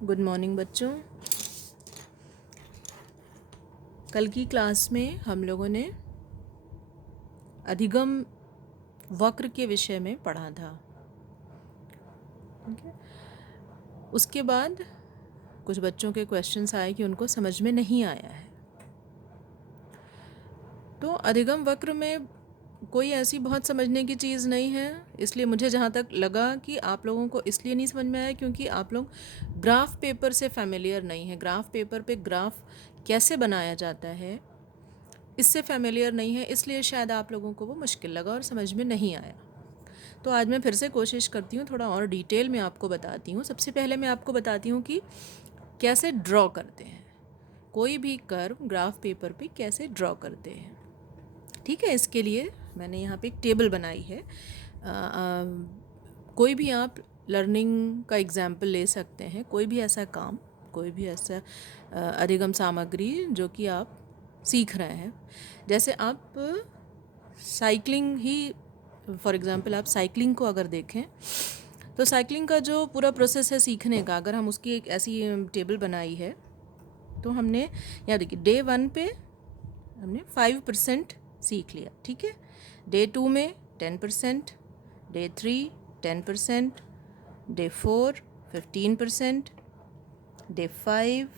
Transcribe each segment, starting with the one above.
Good morning बच्चों। कल की क्लास में हम लोगों ने अधिगम वक्र के विषय में पढ़ा था। ठीक है। उसके बाद कुछ बच्चों के क्वेश्चंस आए कि उनको समझ में नहीं आया है। तो अधिगम वक्र में कोई ऐसी बहुत समझने की चीज़ नहीं है, इसलिए मुझे जहाँ तक लगा कि आप लोगों को इसलिए नहीं समझ में आया क्योंकि आप लोग ग्राफ पेपर से फेमिलियर नहीं है। ग्राफ पेपर पे ग्राफ कैसे बनाया जाता है इससे फेमिलियर नहीं है, इसलिए शायद आप लोगों को वो मुश्किल लगा और समझ में नहीं आया। तो आज मैं फिर से कोशिश करती हूँ, थोड़ा और डिटेल में आपको बताती हूँ। सबसे पहले मैं आपको बताती हूँ कि कैसे ड्रॉ करते हैं, कोई भी कर्व ग्राफ पेपर पे कैसे ड्रॉ करते हैं। ठीक है, इसके लिए मैंने यहाँ पे एक टेबल बनाई है। कोई भी आप लर्निंग का एग्जाम्पल ले सकते हैं, कोई भी ऐसा काम, कोई भी ऐसा अधिगम सामग्री जो कि आप सीख रहे हैं। जैसे आप साइकिलिंग ही, फॉर एग्ज़ाम्पल आप साइकिलिंग को अगर देखें तो साइकिलिंग का जो पूरा प्रोसेस है सीखने का, अगर हम उसकी एक ऐसी टेबल बनाई है तो हमने यहाँ देखिए डे 1 पे हमने 5% सीख लिया। ठीक है, डे 2 में 10%, day 3 10%, day 4 15%, day 5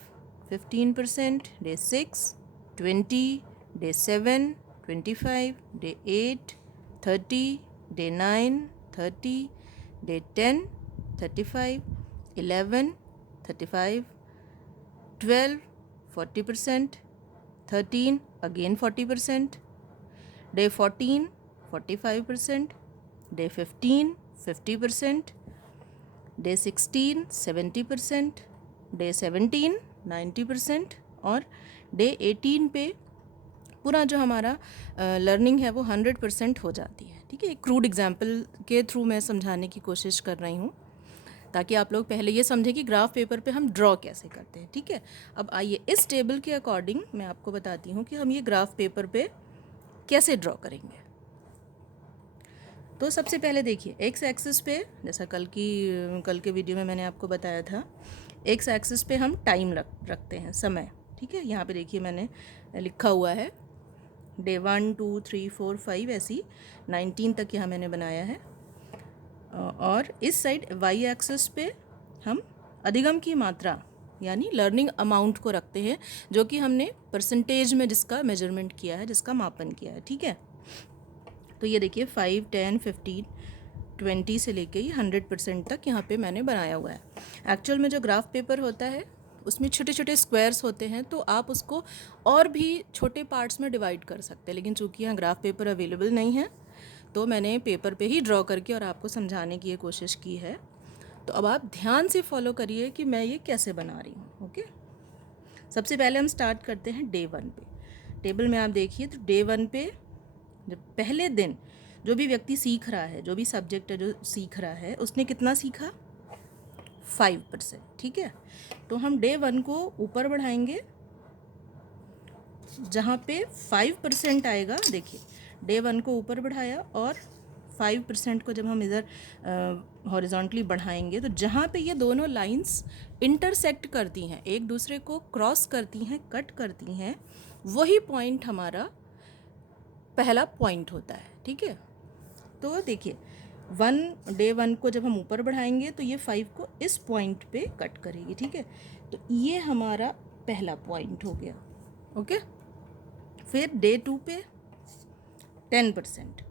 15%, day 6 20, day 7 25, day 8 30, day 9 30, day 10 35, 11 35, 12 40%, 13 again 40%, day 14 45%, day 15 50%, day 16 70%, day 17 90% और डे 18 पे पूरा जो हमारा लर्निंग है वो 100% हो जाती है। ठीक है, एक क्रूड एग्जाम्पल के थ्रू मैं समझाने की कोशिश कर रही हूँ ताकि आप लोग पहले ये समझें कि ग्राफ पेपर पे हम ड्रॉ कैसे करते हैं। ठीक है, अब आइए इस टेबल के अकॉर्डिंग मैं आपको बताती हूँ कि हम ये ग्राफ पेपर पे कैसे ड्रॉ करेंगे। तो सबसे पहले देखिए एक्स एक्सिस पे, जैसा कल के वीडियो में मैंने आपको बताया था, एक्स एक्सिस पे हम टाइम रखते हैं, समय। ठीक है, यहाँ पे देखिए मैंने लिखा हुआ है डे 1 2 3 4 5 ऐसी 19 तक यहाँ मैंने बनाया है। और इस साइड वाई एक्सिस पे हम अधिगम की मात्रा यानी लर्निंग अमाउंट को रखते हैं, जो कि हमने परसेंटेज में जिसका मेजरमेंट किया है, जिसका मापन किया है। ठीक है, तो ये देखिए 5 10 15 20 से लेके ही 100% तक यहाँ पे मैंने बनाया हुआ है। एक्चुअल में जो ग्राफ पेपर होता है उसमें छोटे छोटे स्क्वायर्स होते हैं, तो आप उसको और भी छोटे पार्ट्स में डिवाइड कर सकते हैं, लेकिन चूंकि यहाँ ग्राफ पेपर अवेलेबल नहीं है तो मैंने पेपर पे ही ड्रॉ करके और आपको समझाने की ये कोशिश की है। तो अब आप ध्यान से फॉलो करिए कि मैं ये कैसे बना रही हूँ। ओके, सबसे पहले हम स्टार्ट करते हैं डे 1 पे। टेबल में आप देखिए तो डे 1 पे जब पहले दिन जो भी व्यक्ति सीख रहा है, जो भी सब्जेक्ट है जो सीख रहा है, उसने कितना सीखा? 5%। ठीक है, तो हम डे 1 को ऊपर बढ़ाएंगे, जहाँ पे 5% आएगा। देखिए डे 1 को ऊपर बढ़ाया और 5% को जब हम इधर हॉरिजॉन्टली बढ़ाएंगे तो जहाँ पे ये दोनों लाइंस इंटरसेक्ट करती हैं, एक दूसरे को क्रॉस करती हैं, कट करती हैं, वही पॉइंट हमारा पहला पॉइंट होता है। ठीक है, तो देखिए डे 1 को जब हम ऊपर बढ़ाएंगे तो ये 5 को इस पॉइंट पे कट करेगी। ठीक है, तो ये हमारा पहला पॉइंट हो गया। ओके, फिर डे 2 पे 10%,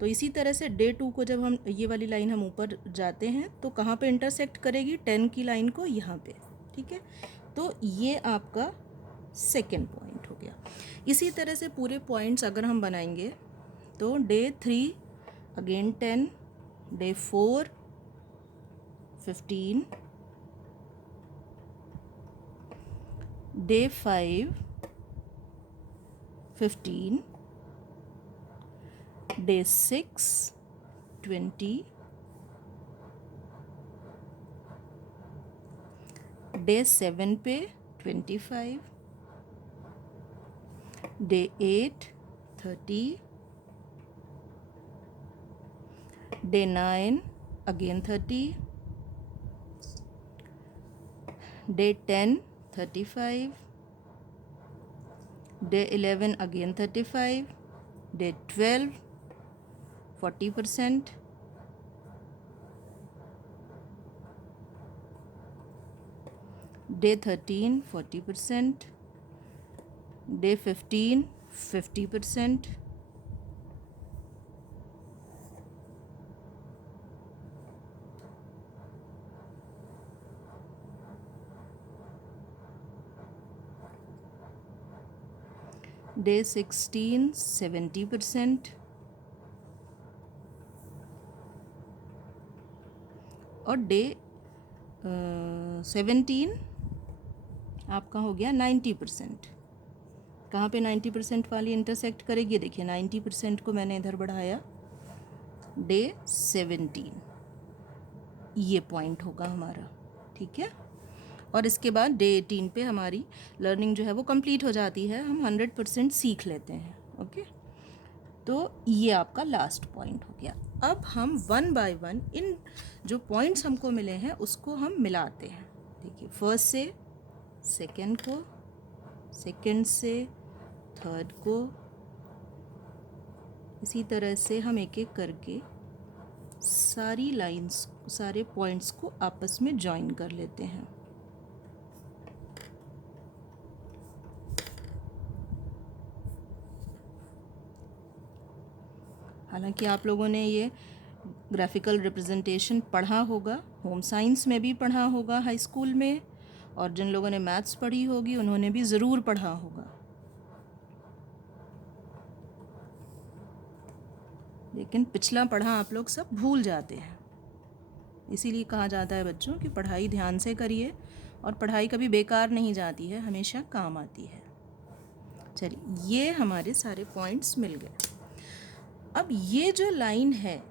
तो इसी तरह से डे 2 को जब हम ये वाली लाइन हम ऊपर जाते हैं तो कहाँ पे इंटरसेक्ट करेगी? 10 की लाइन को यहाँ पे। ठीक है, तो ये आपका सेकेंड पॉइंट हो गया। इसी तरह से पूरे पॉइंट्स अगर हम बनाएंगे तो day 3 again 10, day 4 15, day 5 15, day 6 20, day 7 पे 25, day 8 30, day 9 again 30, day 10 35, day 11 again 35, day 12 40%, day 13 40%, day 15 50%, day 16 70%, और डे 17 आपका हो गया 90%। कहाँ पे 90% वाली इंटरसेक्ट करेगी? देखिए 90% को मैंने इधर बढ़ाया, डे 17 ये पॉइंट होगा हमारा, ठीक है। और इसके बाद डे 18 पे हमारी लर्निंग जो है वो कंप्लीट हो जाती है, हम 100% सीख लेते हैं। ओके, तो ये आपका लास्ट पॉइंट हो गया। अब हम 1 बाय 1 इन जो पॉइंट्स हमको मिले हैं उसको हम मिलाते हैं। देखिए, फर्स्ट से सेकंड को, सेकंड से थर्ड को, इसी तरह से हम एक एक करके सारी लाइंस, सारे पॉइंट्स को आपस में जॉइन कर लेते हैं। हालांकि आप लोगों ने ये ग्राफिकल रिप्रेजेंटेशन पढ़ा होगा, होम साइंस में भी पढ़ा होगा हाई स्कूल में, और जिन लोगों ने मैथ्स पढ़ी होगी उन्होंने भी ज़रूर पढ़ा होगा। लेकिन पिछला पढ़ा आप लोग सब भूल जाते हैं। इसीलिए कहा जाता है बच्चों कि पढ़ाई ध्यान से करिए, और पढ़ाई कभी बेकार नहीं जाती है, हमेशा काम आती है। चलिए, ये हमारे सारे पॉइंट्स मिल गए। अब ये जो लाइन है,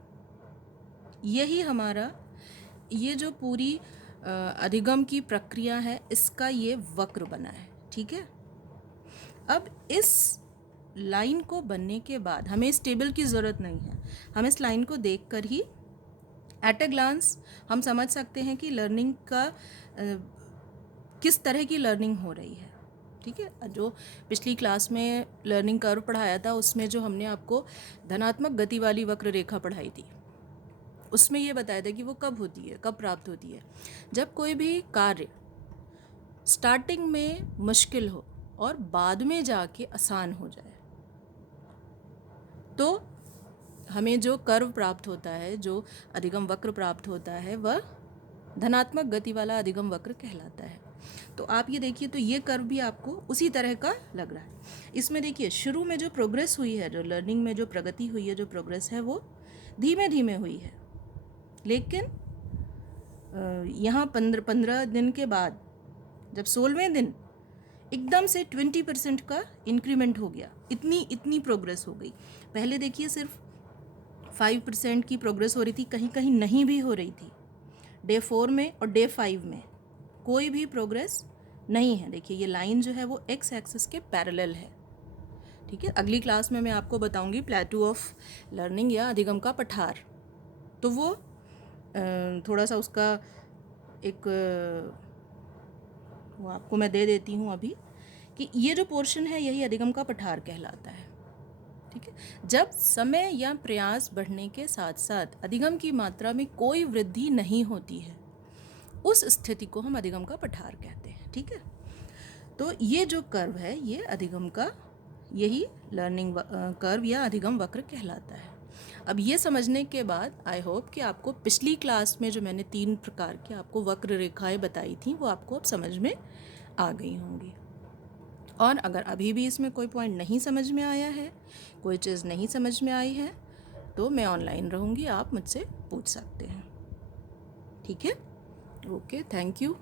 यही हमारा, ये जो पूरी अधिगम की प्रक्रिया है, इसका ये वक्र बना है, ठीक है। अब इस लाइन को बनने के बाद हमें इस टेबल की ज़रूरत नहीं है, हम इस लाइन को देखकर ही एट ए ग्लांस हम समझ सकते हैं कि लर्निंग का किस तरह की लर्निंग हो रही है, ठीक है। जो पिछली क्लास में लर्निंग कर्व पढ़ाया था, उसमें जो हमने आपको धनात्मक गति वाली वक्र रेखा पढ़ाई थी, उसमें ये बताया था कि वो कब होती है, कब प्राप्त होती है। जब कोई भी कार्य स्टार्टिंग में मुश्किल हो और बाद में जाके आसान हो जाए, तो हमें जो कर्व प्राप्त होता है, जो अधिगम वक्र प्राप्त होता है, वह धनात्मक गति वाला अधिगम वक्र कहलाता है। तो आप ये देखिए, तो ये कर्व भी आपको उसी तरह का लग रहा है। इसमें देखिए, शुरू में जो प्रोग्रेस हुई है, जो लर्निंग में जो प्रगति हुई है, जो प्रोग्रेस है, वो धीमे धीमे हुई है। लेकिन यहाँ 15 दिन के बाद, जब 16वें दिन एकदम से 20% का इंक्रीमेंट हो गया, इतनी प्रोग्रेस हो गई। पहले देखिए सिर्फ 5% की प्रोग्रेस हो रही थी, कहीं कहीं नहीं भी हो रही थी। डे 4 में और डे 5 में कोई भी प्रोग्रेस नहीं है। देखिए, ये लाइन जो है वो एक्स एक्सिस के पैरेलल है, ठीक है। अगली क्लास में मैं आपको बताऊंगी प्लेटू ऑफ लर्निंग या अधिगम का पठार, तो वो थोड़ा सा उसका एक वो आपको मैं दे देती हूँ अभी, कि ये जो पोर्शन है यही अधिगम का पठार कहलाता है, ठीक है। जब समय या प्रयास बढ़ने के साथ साथ अधिगम की मात्रा में कोई वृद्धि नहीं होती है, उस स्थिति को हम अधिगम का पठार कहते हैं, ठीक है। तो ये जो कर्व है, ये अधिगम का, यही लर्निंग कर्व या अधिगम वक्र कहलाता है। अब ये समझने के बाद आई होप कि आपको पिछली क्लास में जो मैंने 3 प्रकार की आपको वक्र रेखाएं बताई थी, वो आपको अब समझ में आ गई होंगी। और अगर अभी भी इसमें कोई पॉइंट नहीं समझ में आया है, कोई चीज़ नहीं समझ में आई है, तो मैं ऑनलाइन रहूँगी, आप मुझसे पूछ सकते हैं, ठीक है। Okay, thank you.